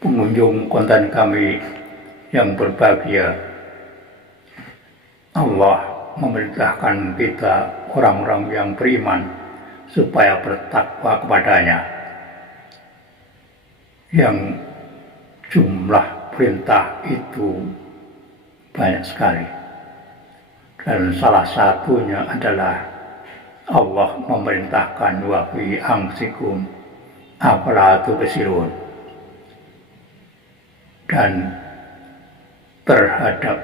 pengunjung konten kami yang berbahagia. Allah memerintahkan kita orang-orang yang beriman supaya bertakwa kepadanya, yang jumlah perintah itu banyak sekali, dan salah satunya adalah Allah memerintahkan wa fi anfusikum afala tubsirun, dan terhadap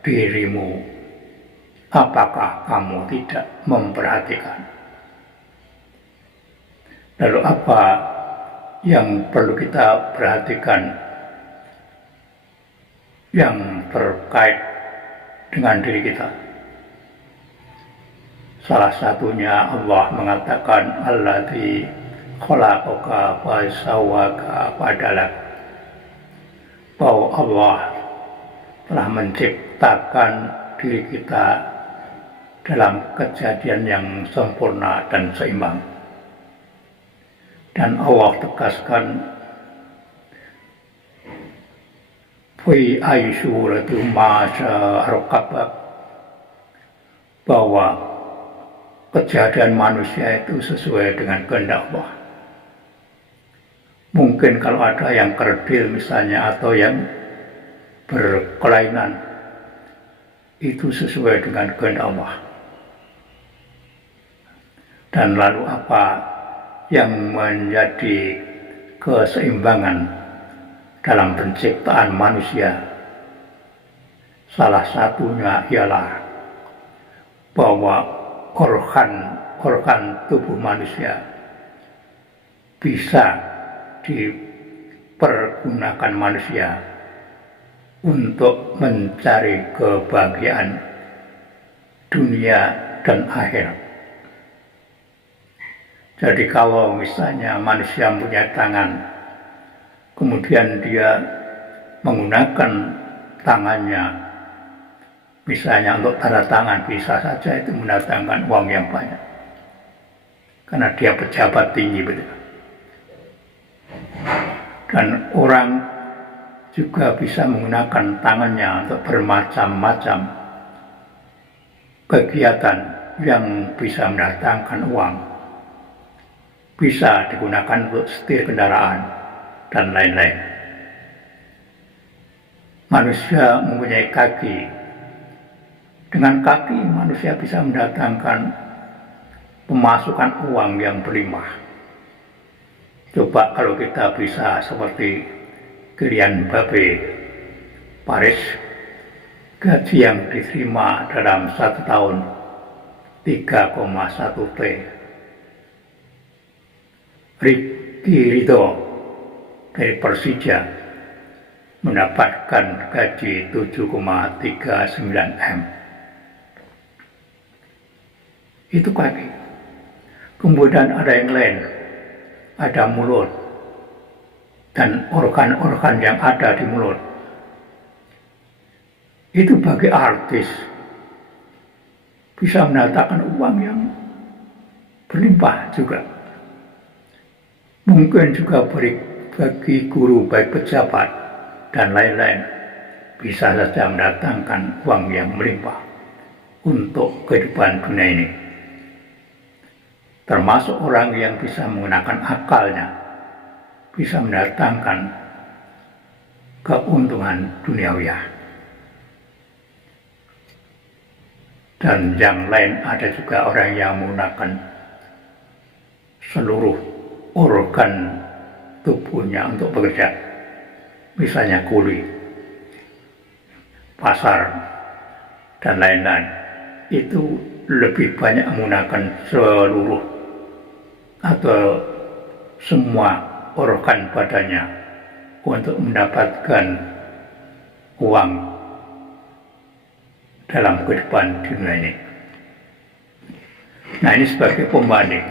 dirimu apakah kamu tidak memperhatikan. Lalu apa yang perlu kita perhatikan yang terkait dengan diri kita? Salah satunya Allah mengatakan alladzi khalaqaka fa sawwaka fa'adalak, bahwa Allah telah menciptakan diri kita dalam kejadian yang sempurna dan seimbang. Dan Allah tegaskan fi aisyuratu masya'arqabak, bahwa kejadian manusia itu sesuai dengan kehendak Allah. Mungkin kalau ada yang kerdil misalnya atau yang berkelainan, itu sesuai dengan kehendak Allah. Dan lalu apa yang menjadi keseimbangan dalam penciptaan manusia? Salah satunya ialah bahwa organ tubuh manusia bisa dipergunakan manusia untuk mencari kebahagiaan dunia dan akhirat. Jadi kalau misalnya manusia punya tangan, kemudian dia menggunakan tangannya misalnya untuk tanda tangan, bisa saja itu mendatangkan uang yang banyak, karena dia pejabat tinggi, betul. Dan orang juga bisa menggunakan tangannya untuk bermacam-macam kegiatan yang bisa mendatangkan uang. Bisa digunakan untuk setir kendaraan dan lain-lain. Manusia mempunyai kaki. Dengan kaki manusia bisa mendatangkan pemasukan uang yang berlimpah. Coba kalau kita bisa seperti Kylian Mbappe Paris, gaji yang diterima dalam 1 tahun 3,1 T. Ricky Ridho dari Persija mendapatkan gaji 7,39 M. Itu kaki. Kemudian ada yang lain, ada mulut dan organ-organ yang ada di mulut. Itu bagi artis bisa mendatangkan uang yang berlimpah juga. Mungkin juga bagi guru, baik pejabat dan lain-lain, bisa saja mendatangkan uang yang melimpah untuk kehidupan dunia ini. Termasuk orang yang bisa menggunakan akalnya, bisa mendatangkan keuntungan duniawiah. Dan yang lain ada juga orang yang menggunakan seluruh organ tubuhnya untuk bekerja, misalnya kuli, pasar, dan lain-lain. Itu lebih banyak menggunakan seluruh atau semua organ badannya untuk mendapatkan uang dalam kehidupan dunia ini. Nah, ini sebagai pembanding.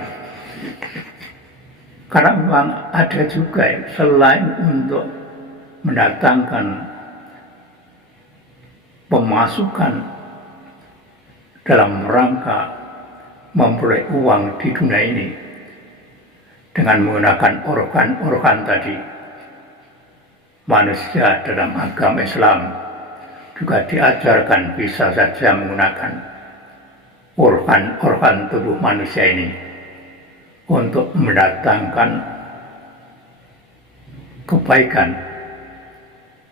Karena memang ada juga selain untuk mendatangkan pemasukan dalam rangka memperoleh uang di dunia ini dengan menggunakan organ-organ tadi, manusia dalam agama Islam juga diajarkan bisa saja menggunakan organ-organ tubuh manusia ini untuk mendatangkan kebaikan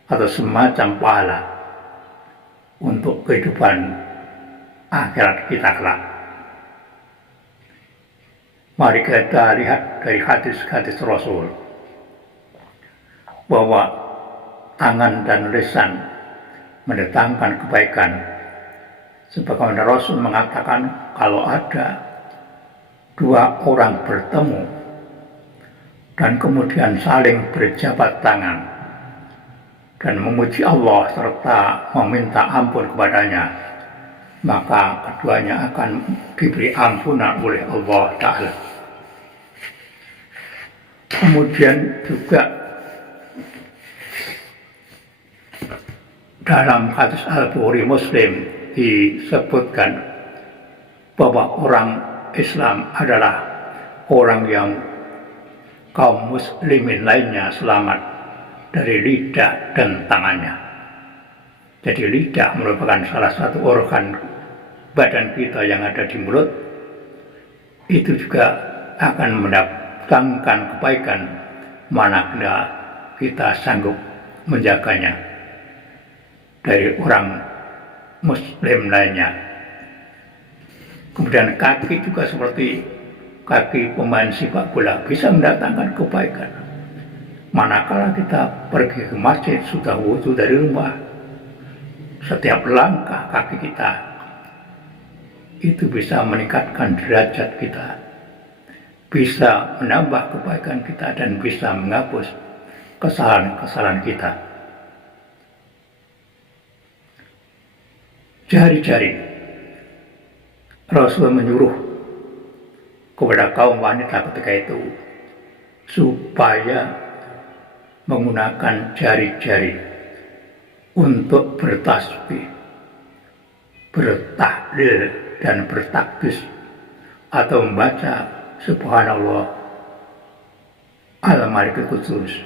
atau semacam pahala untuk kehidupan akhirat kita kelak. Mari kita lihat dari hadis-hadis Rasul bahwa tangan dan lisan mendatangkan kebaikan. Sebagaimana Rasul mengatakan kalau ada dua orang bertemu dan kemudian saling berjabat tangan dan memuji Allah serta meminta ampun kepadanya, maka keduanya akan diberi ampunan oleh Allah Ta'ala. Kemudian juga dalam hadis Al-Bukhari Muslim disebutkan bahwa orang Islam adalah orang yang kaum muslimin lainnya selamat dari lidah dan tangannya. Jadi lidah merupakan salah satu organ badan kita yang ada di mulut. Itu juga akan mendatangkan kebaikan manakala kita sanggup menjaganya dari orang muslim lainnya. Kemudian kaki juga seperti kaki pemain sepak bola bisa mendatangkan kebaikan. Manakala kita pergi ke masjid sudah wudhu dari rumah, setiap langkah kaki kita itu bisa meningkatkan derajat kita, bisa menambah kebaikan kita dan bisa menghapus kesalahan-kesalahan kita. Jari-jari Rasul menyuruh kepada kaum wanita ketika itu supaya menggunakan jari-jari untuk bertasbih, bertahlil dan bertakbir atau membaca Subhanallah Al-Malikul Qudus.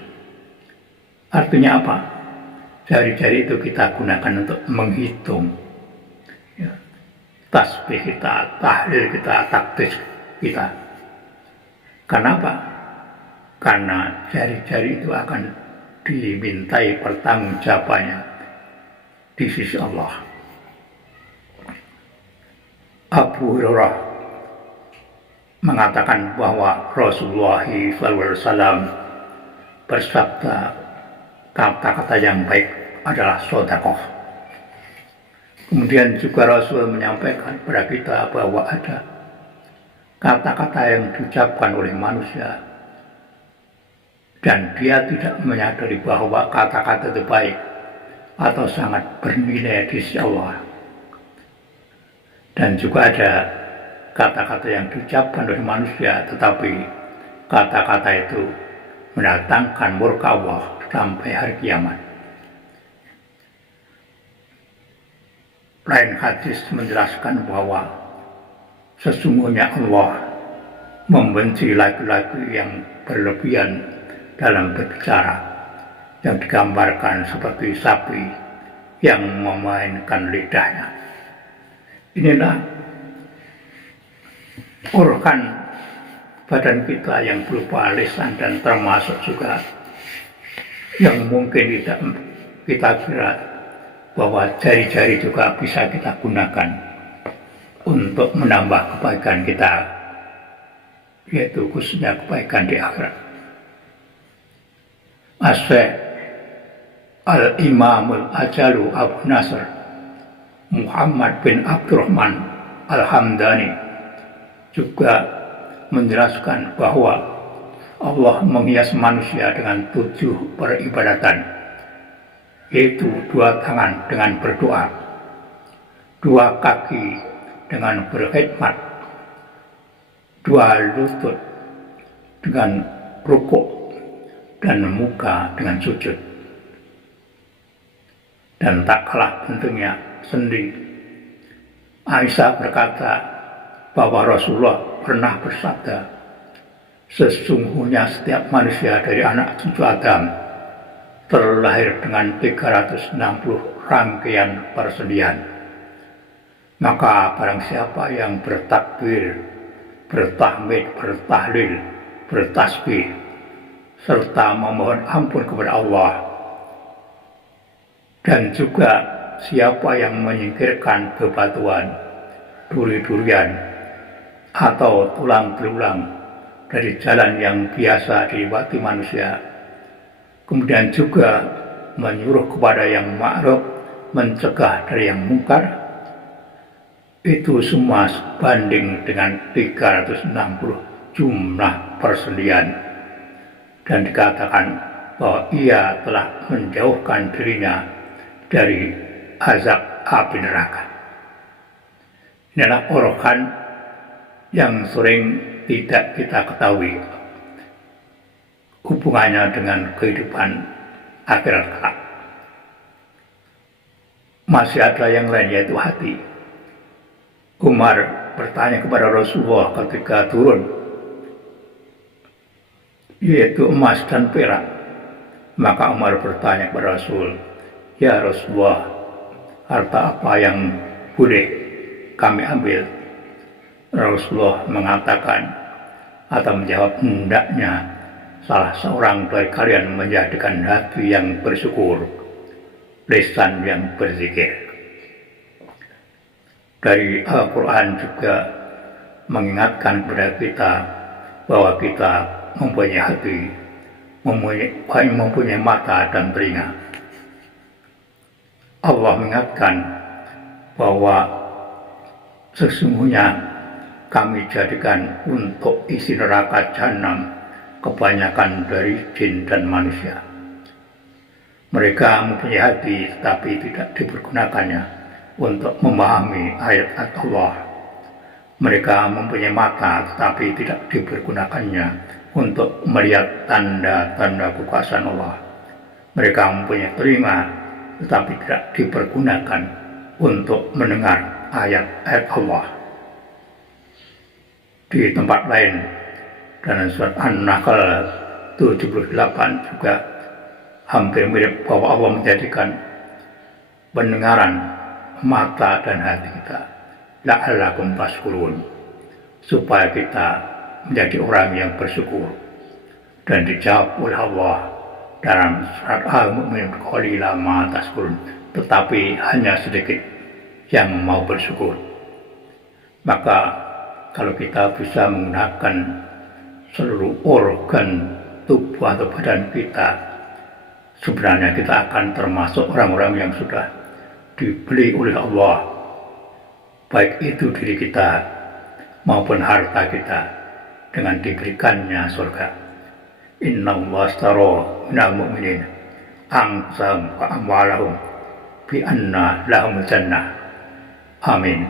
Artinya apa? Jari-jari itu kita gunakan untuk menghitung tasbih kita, tahlil kita, takbir kita. Kenapa? Karena jari-jari itu akan dimintai pertanggungjawabannya di sisi Allah. Abu Hurairah mengatakan bahwa Rasulullah SAW bersabda, kata-kata yang baik adalah sedekah. Kemudian juga Rasul menyampaikan kepada kita bahwa ada kata-kata yang diucapkan oleh manusia dan dia tidak menyadari bahwa kata-kata itu baik atau sangat bernilai di sisi Allah. Dan juga ada kata-kata yang diucapkan oleh manusia tetapi kata-kata itu mendatangkan murka Allah sampai hari kiamat. Lain hadis menjelaskan bahwa sesungguhnya Allah membenci laki-laki yang berlebihan dalam berbicara, yang digambarkan seperti sapi yang memainkan lidahnya. Inilah organ badan kita yang berupa lisan dan termasuk juga yang mungkin tidak kita kira bahwa jari-jari juga bisa kita gunakan untuk menambah kebaikan kita, yaitu khususnya kebaikan di akhirat. As-Syaikh Al-Imamul Ajalu Abu Nasr Muhammad bin Abdurrahman Al-Hamdani juga menjelaskan bahwa Allah menghias manusia dengan 7 peribadatan, yaitu 2 tangan dengan berdoa, 2 kaki dengan berkhidmat, 2 lutut dengan rukuk, dan muka dengan sujud. Dan tak kalah pentingnya sendi. Aisyah berkata bahwa Rasulullah pernah bersabda, sesungguhnya setiap manusia dari anak cucu Adam terlahir dengan 360 rangkaian persendian. Maka barang siapa yang bertakbir, bertahmid, bertahlil, bertasbih, serta memohon ampun kepada Allah, dan juga siapa yang menyingkirkan bebatuan, duri-durian, atau tulang belulang dari jalan yang biasa dilewati manusia, kemudian juga menyuruh kepada yang ma'ruf, mencegah dari yang mungkar, itu semua sebanding dengan 360 jumlah persendian, dan dikatakan bahwa ia telah menjauhkan dirinya dari azab api neraka. Inilah orokan yang sering tidak kita ketahui hubungannya dengan kehidupan akhirat kelak. Masih ada yang lain, yaitu hati. Umar bertanya kepada Rasulullah ketika turun, yaitu emas dan perak. Maka Umar bertanya kepada Rasul, "Ya Rasulullah, harta apa yang boleh kami ambil?" Rasulullah mengatakan atau menjawab, "Hendaknya salah seorang dari kalian menjadikan hati yang bersyukur, lisan yang berzikir." Dari Al-Quran juga mengingatkan kepada kita bahwa kita mempunyai hati, mempunyai mata dan telinga. Allah mengingatkan bahwa sesungguhnya kami jadikan untuk isi neraka jahanam kebanyakan dari jin dan manusia. Mereka mempunyai hati tetapi tidak dipergunakannya untuk memahami ayat Allah. Mereka mempunyai mata tetapi tidak dipergunakannya untuk melihat tanda-tanda kekuasaan Allah. Mereka mempunyai telinga tetapi tidak dipergunakan untuk mendengar ayat-ayat Allah. Di tempat lain dalam surat An-Nahl 78 juga hampir mirip bahwa Allah menjadikan pendengaran, mata dan hati kita la'allakum tashkurun, supaya kita menjadi orang yang bersyukur. Dan dijawab oleh Allah dalam surat Al-Mu'minun, qalila ma tashkurun, tetapi hanya sedikit yang mau bersyukur. Maka kalau kita bisa menggunakan seluruh organ tubuh atau badan kita, sebenarnya kita akan termasuk orang-orang yang sudah dibeli oleh Allah, baik itu diri kita maupun harta kita, dengan diberikannya surga. Innallaha ashtara minal mu'minin anfusahum wa amwalahum bi anna lahumul jannah. Amin.